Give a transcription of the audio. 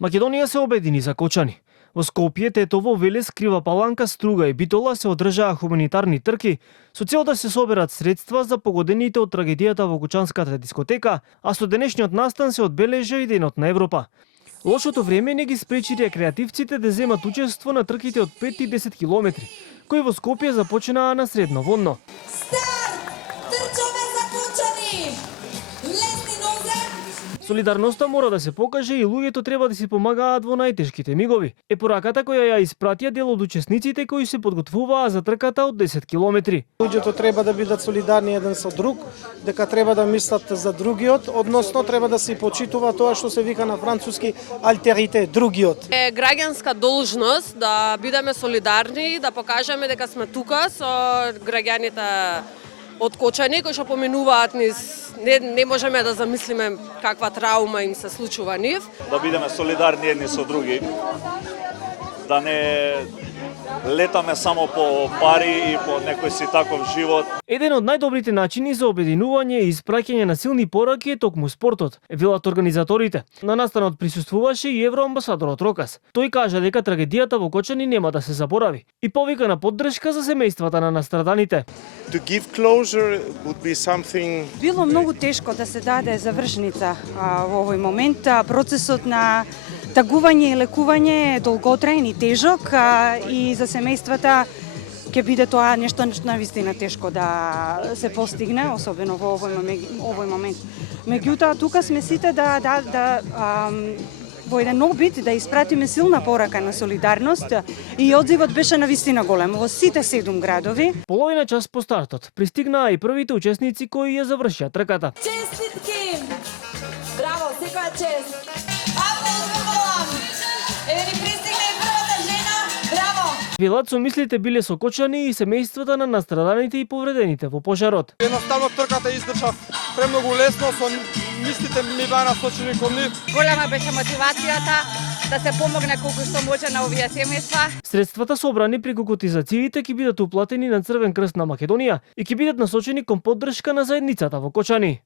Македонија се обедини за Кочани. Во Скопје, Тетово, Велес, Крива Паланка, Струга и Битола се одржаа хуманитарни трки со цел да се соберат средства за погодените од трагедијата во Кочанската дискотека, а со денешниот настан се одбележа и Денот на Европа. Лошото време не ги спречи рекреативците да земат учество на трките од 5 и 10 километри, кои во Скопје започнаа на средно водно. Солидарноста мора да се покаже и луѓето треба да си помагаат во најтешките мигови. Е пораката која ја испратија дел од учесниците кои се подготвуваа за трката од 10 километри. Луѓето треба да бидат солидарни еден со друг, дека треба да мислат за другиот, односно треба да се почитува тоа што се вика на француски алтерите, другиот. Е граѓанска должност да бидеме солидарни, да покажеме дека сме тука со граѓаните од Кочани кои што поминуваат низ не можеме да замислиме каква траума им се случува нив. Да бидеме солидарни едни со други. Да не летаме само по пари и по некој си таков живот. Еден од најдобрите начини за обединување и испраќање на силни пораки е токму спортот, велат организаторите. На настанот присуствуваше и евроамбасадорот Рокас. Тој кажа дека трагедијата во Кочани нема да се заборави и повика на поддршка за семејствата на настраданите. To give closure would be something... Било многу тешко да се даде завршница во овој момент. Процесот на тагување и лекување е долготраен и тежок и за семејствата ќе биде тоа нешто навистина тешко да се постигне, особено во овој момент. Меѓутоа, тука сме сите во еден обид да испратиме силна порака на солидарност и одзивот беше навистина голем во сите 7 градови. Половина час по стартот пристигнаа и првите учесници кои ја завршија трката. Честитки! Браво, секоја чест! Велат со мислите биле со Кочани и семејствата на настраданите и повредените во пожарот. Едноставно трката издржав премногу лесно, со мислите ми беа насочени кон нив. Голема беше мотивацијата да се помогне колку што може на овие семејства. Средствата собрани преку котизациите ќе бидат уплатени на Црвен крст на Македонија и ќе бидат насочени кон поддршка на заедницата во Кочани.